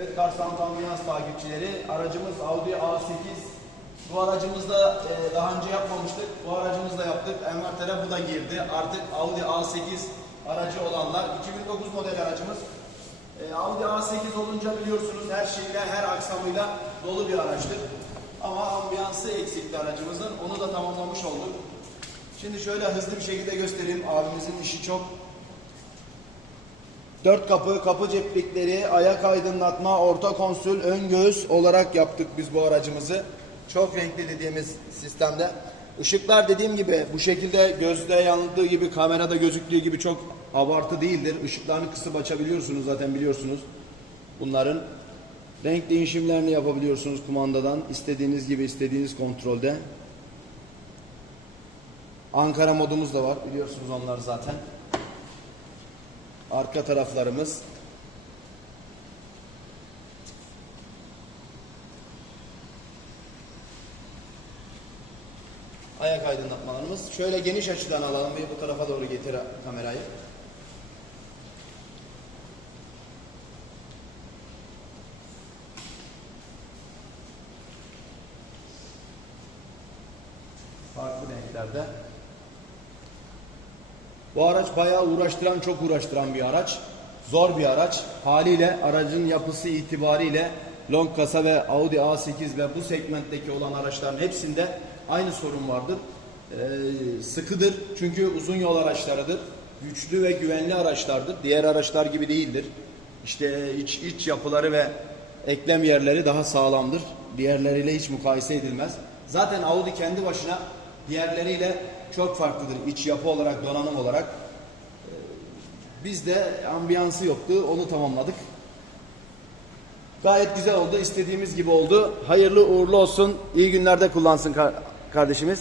Evet Karsam Ambulans takipçileri aracımız Audi A8. Bu aracımızda e, daha önce yapmamıştık. Bu aracımızda yaptık. Envertere bu da girdi. Artık Audi A8 aracı olanlar 2009 model aracımız. E, Audi A8 olunca biliyorsunuz her şeyle her aksamıyla dolu bir araçtır. Ama ambiyansı eksikti aracımızın. Onu da tamamlamış olduk. Şimdi şöyle hızlı bir şekilde göstereyim. Abimizin işi çok Dört kapı, kapı ceplikleri, ayak aydınlatma, orta konsül, ön göğüs olarak yaptık biz bu aracımızı. Çok renkli dediğimiz sistemde. Işıklar dediğim gibi bu şekilde gözde yanıldığı gibi kamerada gözüktüğü gibi çok abartı değildir. Işıklarını kısıp açabiliyorsunuz zaten biliyorsunuz. Bunların renk değişimlerini yapabiliyorsunuz kumandadan. istediğiniz gibi istediğiniz kontrolde. Ankara modumuz da var biliyorsunuz onlar zaten. Arka taraflarımız. Ayak aydınlatmalarımız. Şöyle geniş açıdan alalım. Bir bu tarafa doğru getir kamerayı. Farklı renklerde. Bu araç bayağı uğraştıran, çok uğraştıran bir araç. Zor bir araç. Haliyle aracın yapısı itibariyle long kasa ve Audi A8 ve bu segmentteki olan araçların hepsinde aynı sorun vardır. Ee, sıkıdır çünkü uzun yol araçlarıdır. Güçlü ve güvenli araçlardır. Diğer araçlar gibi değildir. İşte iç, iç yapıları ve eklem yerleri daha sağlamdır. Diğerleriyle hiç mukayese edilmez. Zaten Audi kendi başına diğerleriyle çok farklıdır iç yapı olarak, donanım olarak. Ee, Bizde ambiyansı yoktu, onu tamamladık. Gayet güzel oldu, istediğimiz gibi oldu. Hayırlı uğurlu olsun, iyi günlerde kullansın kar- kardeşimiz.